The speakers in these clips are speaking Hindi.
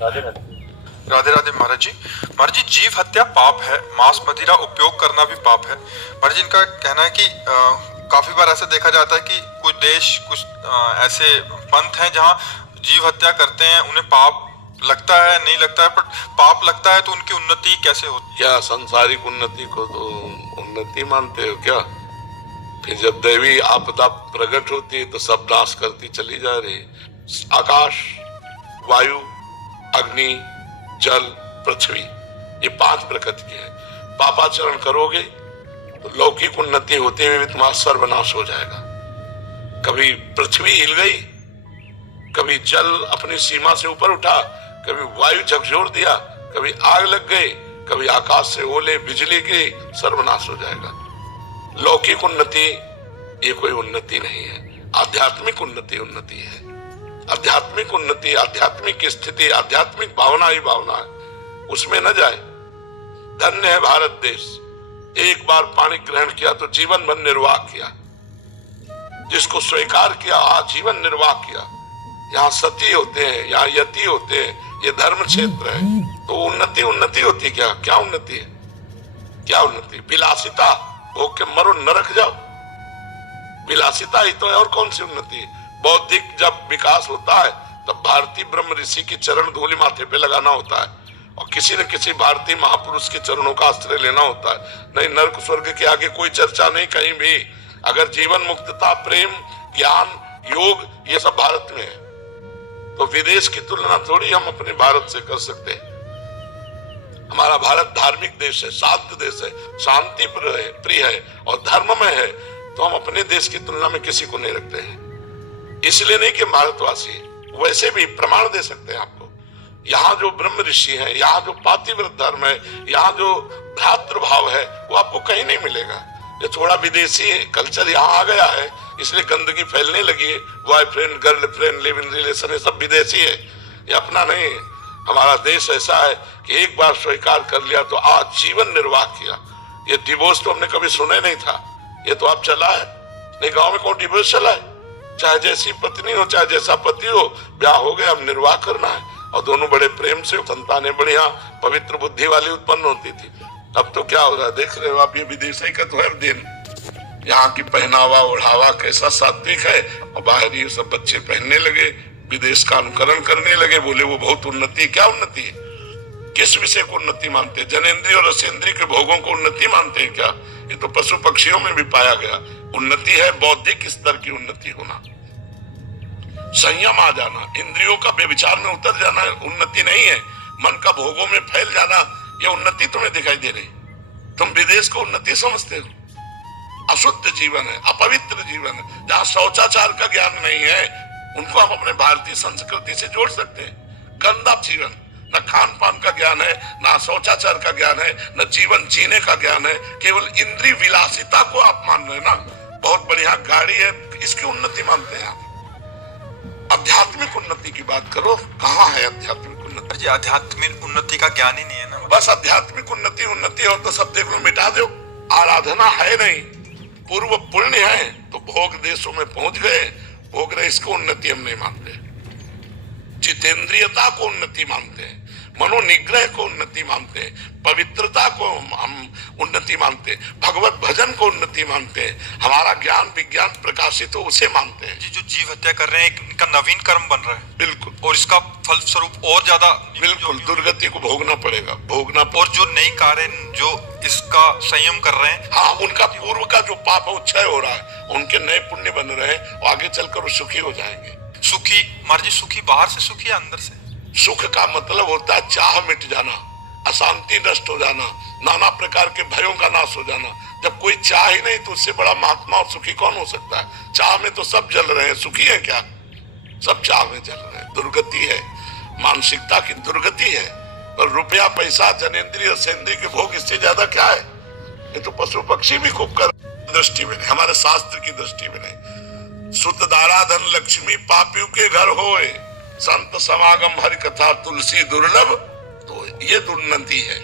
राधे राधे। राधे राधे महाराज जी। महाराज जी, जीव हत्या पाप है, मांस मदिरा उपयोग करना भी पाप है। महाराज जी, इनका कहना है कि काफी बार ऐसा देखा जाता है कि कुछ देश, कुछ ऐसे पंथ हैं जहाँ जीव हत्या करते हैं, उन्हें पाप लगता है, नहीं लगता है, पर पाप लगता है तो उनकी उन्नति कैसे होती है? क्या सांसारिक उन्नति को तो उन्नति मानते हो क्या? फिर जब दैवी आपदा प्रकट होती है तो सब नाश करती चली जा रही है। आकाश, वायु, अग्नि, जल, पृथ्वी, ये 5 प्रकृति है। पापाचरण करोगे तो लौकिक उन्नति होते हुए भी तुम्हारा सर्वनाश हो जाएगा। कभी पृथ्वी हिल गई, कभी जल अपनी सीमा से ऊपर उठा, कभी वायु झकझोर दिया, कभी आग लग गई, कभी आकाश से ओले बिजली गिरी, सर्वनाश हो जाएगा। लौकिक उन्नति ये कोई उन्नति नहीं है। आध्यात्मिक उन्नति उन्नति है। आध्यात्मिक उन्नति, आध्यात्मिक स्थिति, आध्यात्मिक भावना ही भावना है, उसमें न जाए। धन्य है भारत देश, एक बार पानी ग्रहण किया तो जीवन भर निर्वाह किया, जिसको स्वीकार किया आजीवन निर्वाह किया। यहाँ सती होते हैं, यहाँ यति होते हैं, ये धर्म क्षेत्र है, तो उन्नति उन्नति होती क्या? क्या उन्नति है? क्या उन्नति? विलासिता भोग के मरो, नरक जाओ। विलासिता ही तो है, और कौन सी उन्नति है? बौद्धिक जब विकास होता है तब भारतीय ब्रह्म ऋषि की चरण धूलि माथे पे लगाना होता है, और किसी न किसी भारतीय महापुरुष के चरणों का आश्रय लेना होता है। नहीं, नरक स्वर्ग के आगे कोई चर्चा नहीं कहीं भी। अगर जीवन मुक्तता, प्रेम, ज्ञान, योग, ये सब भारत में है, तो विदेश की तुलना थोड़ी हम अपने भारत से कर सकते हैं। हमारा भारत धार्मिक देश है, शांत देश है, शांति प्रिय है और धर्ममय है, तो हम अपने देश की तुलना में किसी को नहीं रखते हैं। इसलिए नहीं कि भारतवासी, वैसे भी प्रमाण दे सकते हैं आपको। यहाँ जो ब्रह्म ऋषि है, यहाँ जो पातिव्रत धर्म है, यहाँ जो भ्रातृभाव है, वो आपको कहीं नहीं मिलेगा। ये थोड़ा विदेशी कल्चर यहाँ आ गया है, इसलिए गंदगी फैलने लगी है। Boyfriend, girlfriend, live in relation, ये सब विदेशी है, ये अपना नहीं है। हमारा देश ऐसा है कि एक बार स्वीकार कर लिया तो आजीवन निर्वाह किया। ये डिवोर्स तो हमने कभी सुने नहीं था, ये तो आप चला है। नहीं, गांव में कौन डिवोर्स चला है? चाहे जैसी पत्नी हो, चाहे जैसा पति हो, ब्याह हो गया, अब निर्वाह करना है, और दोनों बड़े प्रेम से, संतानें बढ़िया पवित्र बुद्धि वाली उत्पन्न होती थी। अब तो क्या हो रहा है देख रहे हो आप, ये विदेशी का तो है दिन। यहाँ की पहनावा ओढ़ावा कैसा सात्विक है, और बाहर ये सब बच्चे पहनने लगे, विदेश का अनुकरण करने लगे, बोले वो बहुत उन्नति। क्या उन्नति है? किस विषय को उन्नति मानते हैं? जनेंद्रिय और रसेंद्रिय के भोगों को उन्नति मानते हैं क्या? ये तो पशु पक्षियों में भी पाया गया। उन्नति है बौद्धिक स्तर की उन्नति होना, संयम आ जाना, इंद्रियों का व्यभिचार में उतर जाना उन्नति नहीं है। मन का भोगों में फैल जाना, ये उन्नति तुम्हें दिखाई दे रही। तुम विदेश को उन्नति समझते हो? अशुद्ध जीवन है, अपवित्र जीवन है, जहाँ शौचाचार का ज्ञान नहीं है, उनको हम अपने भारतीय संस्कृति से जोड़ सकते हैं। गंदा जीवन, न खान पान का ज्ञान है, न शौचाचार का ज्ञान है, न जीवन जीने का ज्ञान है, केवल इंद्रिय विलासिता को आप मान रहे हैं ना। बहुत बढ़िया गाड़ी है, इसकी उन्नति मानते हैं आप। आध्यात्मिक उन्नति की बात करो, कहाँ है आध्यात्मिक उन्नति? जी, आध्यात्मिक उन्नति का ज्ञान ही नहीं है ना। बस आध्यात्मिक उन्नति उन्नति हो तो सब देख लो, मिटा दो। आराधना है नहीं, पूर्व पुण्य है, तो भोग देशों में पहुंच गए, भोग रहे, इसको उन्नति हम नहीं मानते। जितेंद्रियता को उन्नति मानते हैं, मनोनिग्रह को उन्नति मानते हैं, पवित्रता को हम उन्नति मानते हैं, भगवत भजन को उन्नति मानते हैं, हमारा ज्ञान विज्ञान प्रकाशित हो उसे मानते हैं। जी, जो जीव हत्या कर रहे हैं, इनका नवीन कर्म बन रहा है। बिल्कुल, और इसका फल स्वरूप और ज्यादा बिल्कुल दुर्गति को भोगना पड़ेगा, भोगना। और जो नई कार्य जो इसका संयम कर रहे हैं, हाँ, उनका पूर्व का जो पाप है वो क्षय हो रहा है, उनके नए पुण्य बन रहे हैं, और आगे चलकर वो सुखी हो जाएंगे। सुखी महाराज जी, सुखी बाहर से सुखी या अंदर से? सुख का मतलब होता है चाह मिट जाना, अशांति नष्ट हो जाना, नाना प्रकार के भयों का नाश हो जाना। जब कोई चाह ही नहीं तो उससे बड़ा महात्मा और सुखी कौन हो सकता है? चाह में तो सब जल रहे हैं, सुखी है क्या? सब चाह में जल रहे हैं। दुर्गति है, मानसिकता की दुर्गति है। और रुपया पैसा जनेंद्रिय सेंद्रिय के भोग, इससे ज्यादा क्या है? ये तो पशु पक्षी भी खूब कर दृष्टि में नहीं, हमारे शास्त्र की दृष्टि में नहीं। सुत दारा धन लक्ष्मी पापियों के घर होए, संत समागम हरि कथा तुलसी दुर्लभ। तो ये दुर्नति है,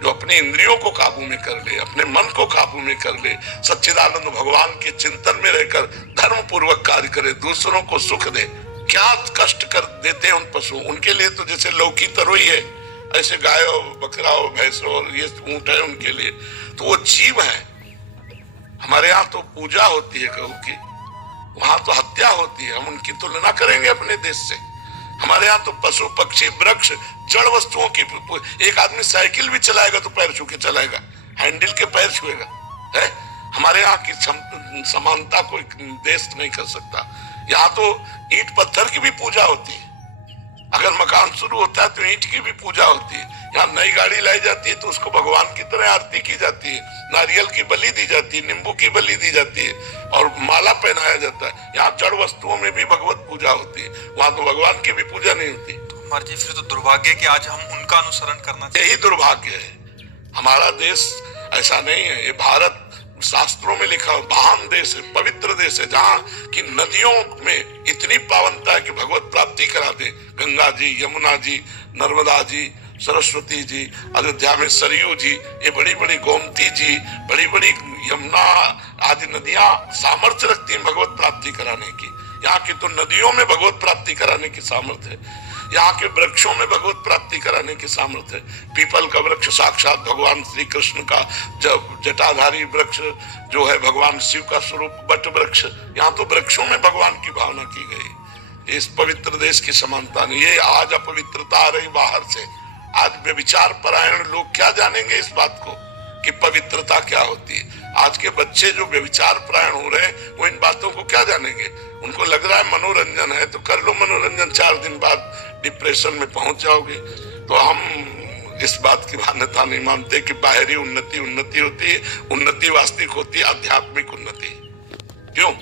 जो अपने इंद्रियों को काबू में कर ले, अपने मन को काबू में कर ले, सच्चिदानंद भगवान के चिंतन में रहकर धर्म पूर्वक कार्य करे, दूसरों को सुख दे, क्या कष्ट कर देते हैं उन पशुओं। उनके लिए तो जैसे लौकी तरोई है, ऐसे गाय हो, बकरा हो, भैंस हो, और ये ऊंट है उनके लिए, तो वो जीव है। हमारे यहाँ तो पूजा होती है गऊ की, वहां तो हत्या होती है। हम उनकी तुलना करेंगे अपने देश से? हमारे यहाँ तो पशु पक्षी वृक्ष जड़ वस्तुओं की, एक आदमी साइकिल भी चलाएगा तो पैर छू के चलाएगा, हैंडल के पैर छुएगा है। हमारे यहाँ की समानता कोई देश नहीं कर सकता। यहाँ तो ईंट पत्थर की भी पूजा होती है। अगर मकान शुरू होता है तो ईंट की भी पूजा होती है। यहाँ नई गाड़ी लाई जाती है तो उसको भगवान की तरह आरती की जाती है, नारियल की बलि दी जाती है, नींबू की बलि दी जाती है और माला पहनाया जाता है। यहाँ जड़ वस्तुओं में भी भगवत पूजा होती है, वहां तो भगवान की भी पूजा नहीं होती। कुमार जी, फिर तो दुर्भाग्य कि आज हम उनका अनुसरण करना चाहिए। यही दुर्भाग्य है। हमारा देश ऐसा नहीं है। ये भारत शास्त्रों में लिखा महान देश है, पवित्र देश है, जहाँ की नदियों में इतनी पावनता है कि भगवत प्राप्ति करा दे। गंगा जी, यमुना जी, नर्मदा जी, सरस्वती जी, अयोध्या में सरयू जी, ये बड़ी बड़ी गोमती जी, बड़ी बड़ी यमुना आदि नदियां सामर्थ्य रखती हैं भगवत प्राप्ति कराने की। यहाँ की तो नदियों में भगवत प्राप्ति कराने की सामर्थ्य है। यहाँ के वृक्षों में भगवत प्राप्ति कराने की सामर्थ्य है। पीपल का वृक्ष साक्षात भगवान श्री कृष्ण का जटाधारी वृक्ष जो है, भगवान शिव का स्वरूप बट वृक्ष, यहाँ तो वृक्षों में भगवान की भावना की गई। इस पवित्र देश की समानता नहीं। ये आज अपवित्रता आ रही बाहर से। आज व्यभिचार परायण लोग क्या जानेंगे इस बात को कि पवित्रता क्या होती है। आज के बच्चे जो व्यभिचार परायण हो रहे हैं वो इन बातों को क्या जानेंगे। उनको लग रहा है मनोरंजन है तो कर लो मनोरंजन, 4 दिन बाद डिप्रेशन में पहुंच जाओगे। तो हम इस बात की मान्यता नहीं मानते कि बाहरी उन्नति होती है। उन्नति वास्तविक होती है आध्यात्मिक उन्नति। क्यों?